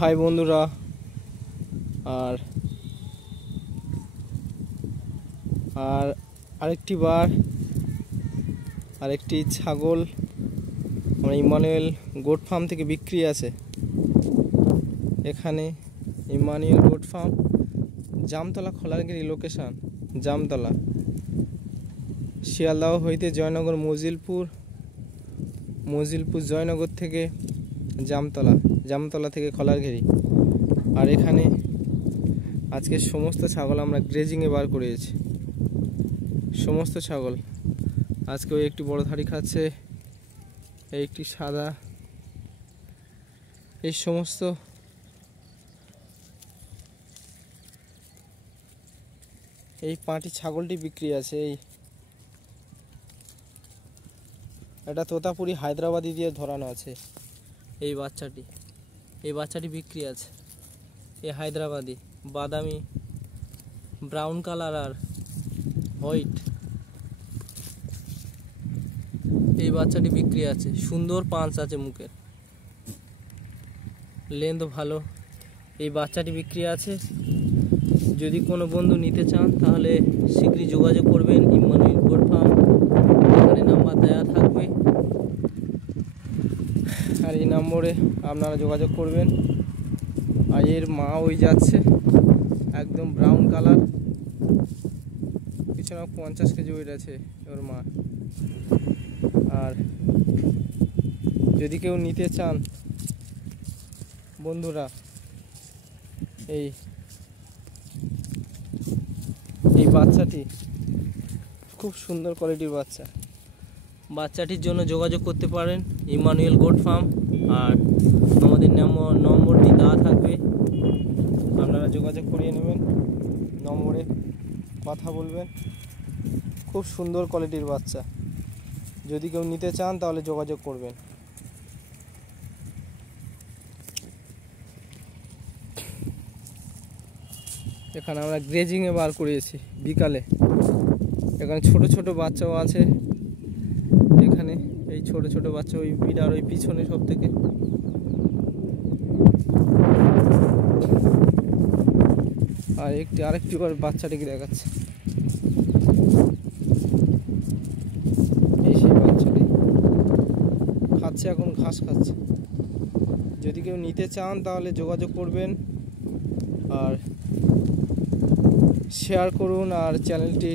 হাই বন্ধুরা। আর আর আরেকটি বার আরেকটি ছাগল আমরা ইমানুয়েল গোট ফার্ম থেকে বিক্রি আছে। এখানে Emmanuel goat farm, Jamtala Kholargiri location, Jamtala Sealdah হইতে জয়নগর মজিলপুর জয়নগর থেকে জামতলা থেকে খোলারগিরি। আর এখানে আজকে সমস্ত ছাগল আমরা গ্রেজিংয়ে বার করেছি। সমস্ত ছাগল আজকে ওই একটি বড় ধাড়ি খাচ্ছে, এই একটি সাদা, এই সমস্ত এই পাঁটি ছাগলটি বিক্রি আছে। এটা তোতাপুরি হায়দ্রাবাদি দিয়ে ধরানো আছে। এই বাচ্চাটি বিক্রি আছে। এই হায়দ্রাবাদি বাদামি ব্রাউন কালার আর হোয়াইট, এই বাচ্চাটি বিক্রি আছে। সুন্দর পাঁচ আছে, মুখের লেন্থ ভালো। এই বাচ্চাটি বিক্রি আছে। যদি কোনো বন্ধু নিতে চান তাহলে শীঘ্রই যোগাযোগ করবেন। ইমানুয়েল গোট ফার্ম, এখানে নাম্বার দেওয়া থাকবে, আর এই নম্বরে আপনারা যোগাযোগ করবেন। আর এর মা ওই যাচ্ছে, একদম ব্রাউন কালার, পিছনে 50 কেজি ওয়েট আছে ওর মা। আর যদি কেউ নিতে চান বন্ধুরা, এই বাচ্চাটি খুব সুন্দর কোয়ালিটির বাচ্চাটির জন্য যোগাযোগ করতে পারেন ইমানুয়েল গোট ফার্ম। আর আমাদের নম্বরটি দেওয়া থাকবে, আপনারা যোগাযোগ করিয়ে নেবেন, নম্বরে কথা বলবেন। খুব সুন্দর কোয়ালিটির বাচ্চা, যদি কেউ নিতে চান তাহলে যোগাযোগ করবেন। এখানে আমরা গ্রেজিংয়ে বার করিয়েছি বিকালে। এখানে ছোট ছোট বাচ্চাও আছে। এখানে এই ছোট ছোট বাচ্চা ওই বিড়ার ওই পিছনে সব থেকে। আর আরেকটি বার বাচ্চাটিকে দেখাচ্ছে। এই সেই বাচ্চাটি খাচ্ছে, এখন ঘাস খাচ্ছে। যদি কেউ নিতে চান তাহলে যোগাযোগ করবেন, আর শেয়ার করুন, আর চ্যানেলটি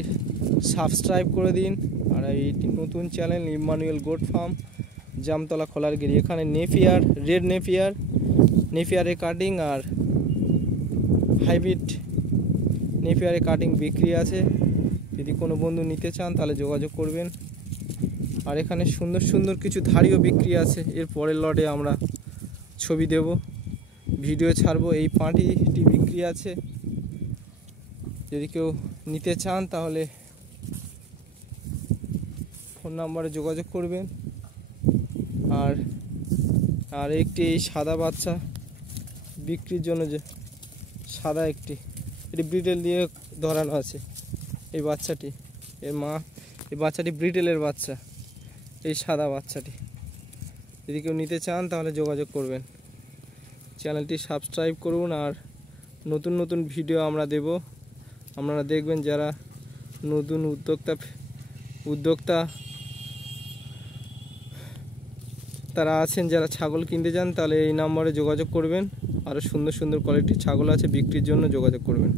সাবস্ক্রাইব করে দিন। আর এইটি নতুন channel Emmanuel goat farm, Jamtala Kholargiri. এখানে রেড নেপিয়ারের কাটিং আর হাইব্রিড নেপিয়ারের কাটিং বিক্রি আছে। যদি কোনো বন্ধু নিতে চান তাহলে যোগাযোগ করবেন। আর এখানে সুন্দর সুন্দর কিছু ধাড়িও বিক্রি আছে। এর পরের লটে আমরা ছবি দেব, ভিডিও ছাড়বো। এই পাঁটিটি বিক্রি আছে। যদি কেউ নিতে চান তাহলে ফোন নাম্বারে যোগাযোগ করবেন। আর একটি এই সাদা বাচ্চা বিক্রির জন্য, যে সাদা এটি ব্রিটেল দিয়ে ধরানো আছে। এই বাচ্চাটি, এর মা, এই বাচ্চাটি ব্রিটেলের বাচ্চা। এই সাদা বাচ্চাটি যদি কেউ নিতে চান তাহলে যোগাযোগ করবেন। চ্যানেলটি সাবস্ক্রাইব করুন, আর নতুন নতুন ভিডিও আমরা দেব। আপনারা দেখবেন, যারা নতুন উদ্যোক্তা তারা আছেন, যারা ছাগল কিনতে চান তাহলে এই নম্বরে যোগাযোগ করবেন। আরও সুন্দর সুন্দর কোয়ালিটির ছাগল আছে বিক্রির জন্য, যোগাযোগ করবেন।